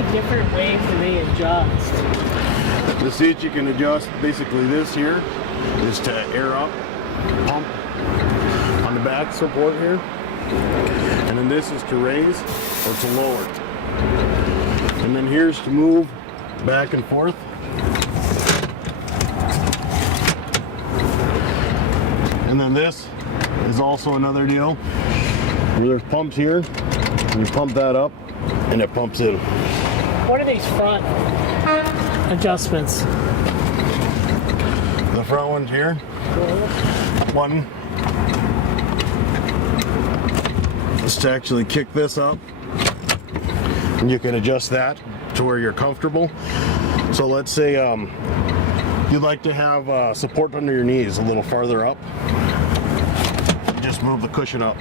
many different ways do they adjust? The seat you can adjust, basically this here is to air up, pump on the back support here. And then this is to raise or to lower. And then here's to move back and forth. And then this is also another deal where there's pumps here. And you pump that up and it pumps in. What are these front adjustments? The front one's here. One is to actually kick this up. And you can adjust that to where you're comfortable. So let's say you'd like to have support under your knees a little farther up. Just move the cushion up.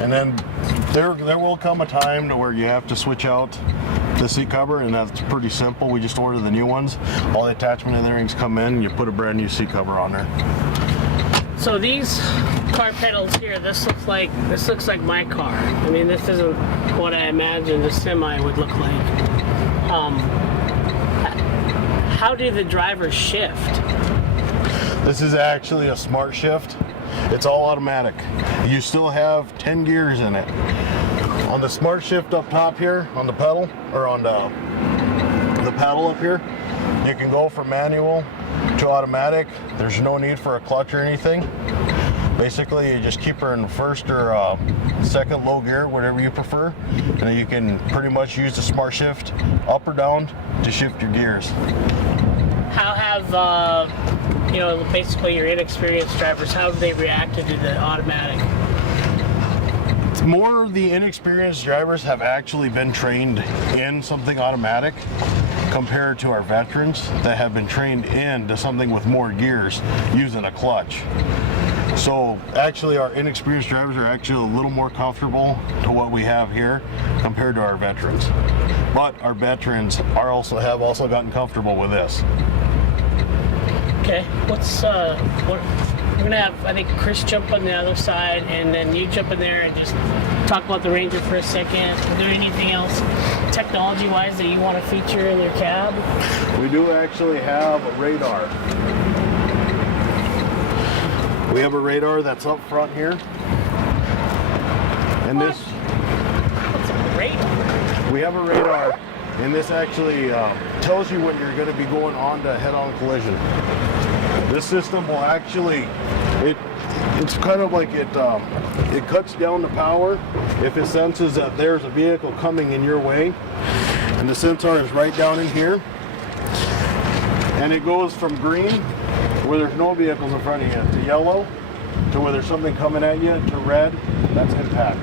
And then there will come a time to where you have to switch out the seat cover, and that's pretty simple. We just order the new ones. All the attachment and everything's come in, and you put a brand new seat cover on there. So these car pedals here, this looks like my car. I mean, this isn't what I imagined a semi would look like. How do the drivers shift? This is actually a smart shift. It's all automatic. You still have 10 gears in it. On the smart shift up top here, on the pedal, or on the paddle up here, you can go from manual to automatic. There's no need for a clutch or anything. Basically, you just keep her in first or second low gear, whatever you prefer, and then you can pretty much use the smart shift up or down to shift your gears. How have basically your inexperienced drivers, how have they reacted to the automatic? More of the inexperienced drivers have actually been trained in something automatic compared to our veterans that have been trained into something with more gears using a clutch. So actually our inexperienced drivers are actually a little more comfortable to what we have here compared to our veterans. But our veterans have also gotten comfortable with this. Okay, we're gonna have, I think, Chris jump on the other side, and then you jump in there and just talk about the Ranger for a second. Is there anything else technology-wise that you want to feature in your cab? We do actually have a radar. We have a radar that's up front here. And What's a radar? We have a radar, and this actually tells you when you're going to be going on to head-on collision. This system will actually, it's kind of like it cuts down the power if it senses that there's a vehicle coming in your way. And the sensor is right down in here. And it goes from green, where there's no vehicles in front of you, to yellow, to where there's something coming at you, to red, that's impact.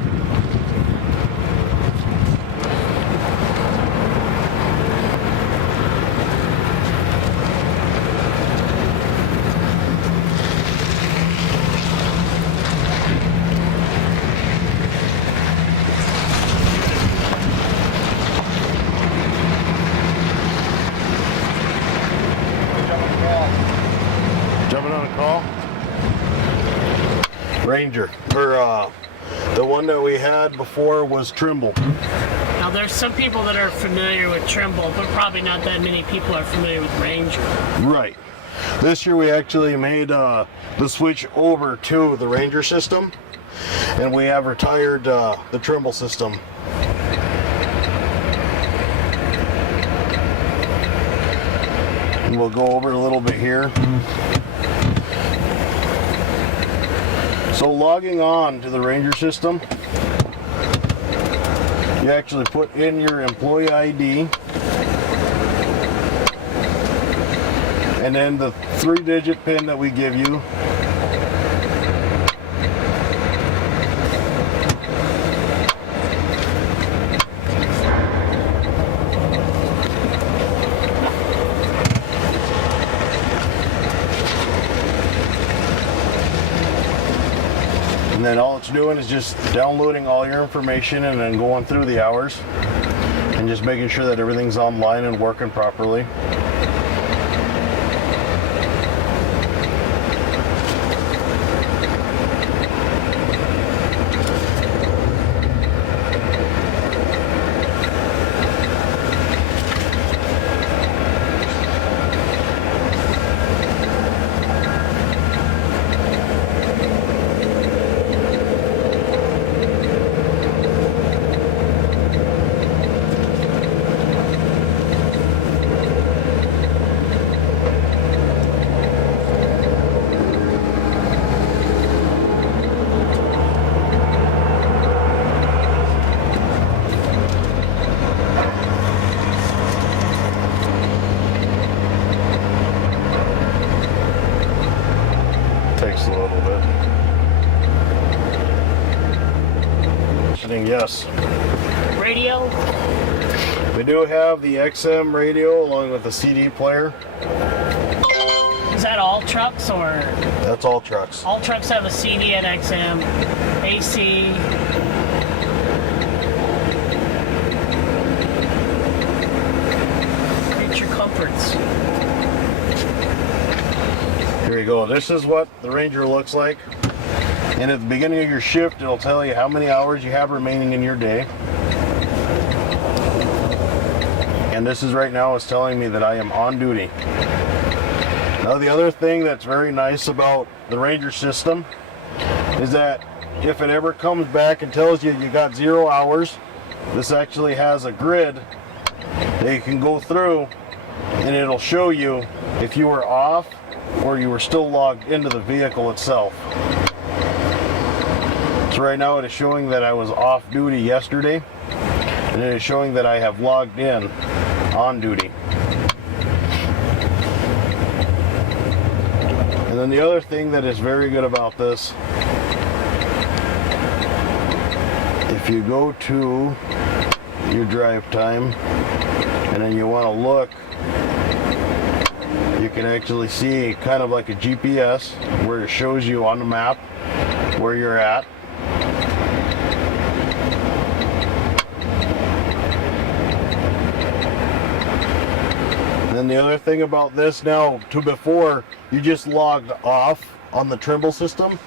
Jumping on a call? Ranger, or the one that we had before was Trimble. Now there's some people that are familiar with Trimble, but probably not that many people are familiar with Ranger. Right. This year we actually made the switch over to the Ranger system, and we have retired the Trimble system. And we'll go over a little bit here. So logging on to the Ranger system, you actually put in your employee ID and then the 3-digit PIN that we give you. And then all it's doing is just downloading all your information and then going through the hours and just making sure that everything's online and working properly. Takes a little bit. I think yes. Radio? We do have the XM radio along with the CD player. Is that all trucks or? That's all trucks. All trucks have a CD and XM, AC. Creature comforts. Here you go. This is what the Ranger looks like. And at the beginning of your shift, it'll tell you how many hours you have remaining in your day. And this is right now is telling me that I am on duty. Now the other thing that's very nice about the Ranger system is that if it ever comes back and tells you you got 0 hours, this actually has a grid that you can go through and it'll show you if you were off or you were still logged into the vehicle itself. So right now it is showing that I was off duty yesterday, and it is showing that I have logged in on duty. And then the other thing that is very good about this, if you go to your drive time and then you want to look, you can actually see kind of like a GPS where it shows you on the map where you're at. And then the other thing about this now to before, you just logged off on the Trimble system,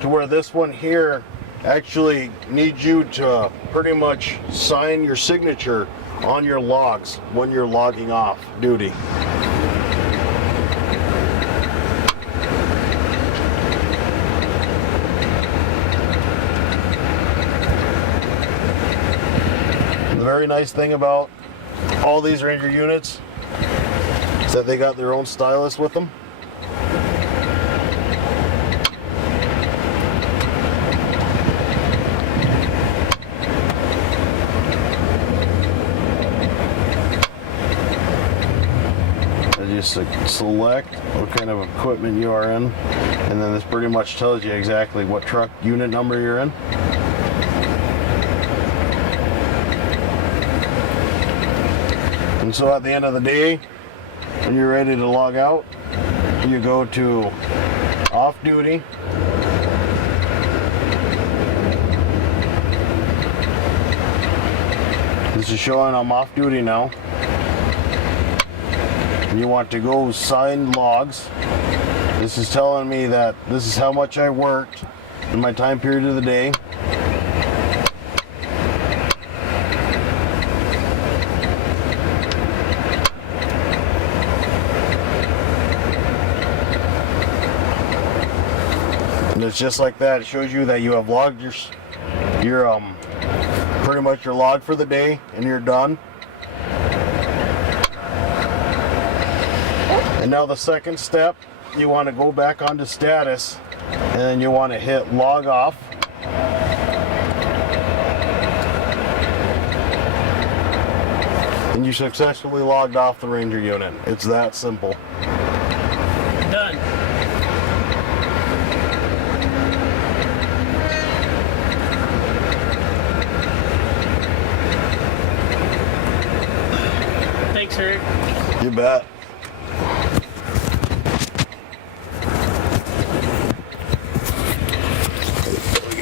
to where this one here actually needs you to pretty much sign your signature on your logs when you're logging off duty. The very nice thing about all these Ranger units is that they got their own stylus with them. You select what kind of equipment you are in, and then this pretty much tells you exactly what truck unit number you're in. And so at the end of the day, when you're ready to log out, you go to off duty. This is showing I'm off duty now. You want to go sign logs. This is telling me that this is how much I worked in my time period of the day. And it's just like that. It shows you that you have logged your pretty much your log for the day and you're done. And now the second step, you want to go back onto status and then you want to hit log off. And you successfully logged off the Ranger unit. It's that simple. Done. Thanks, Eric. You bet.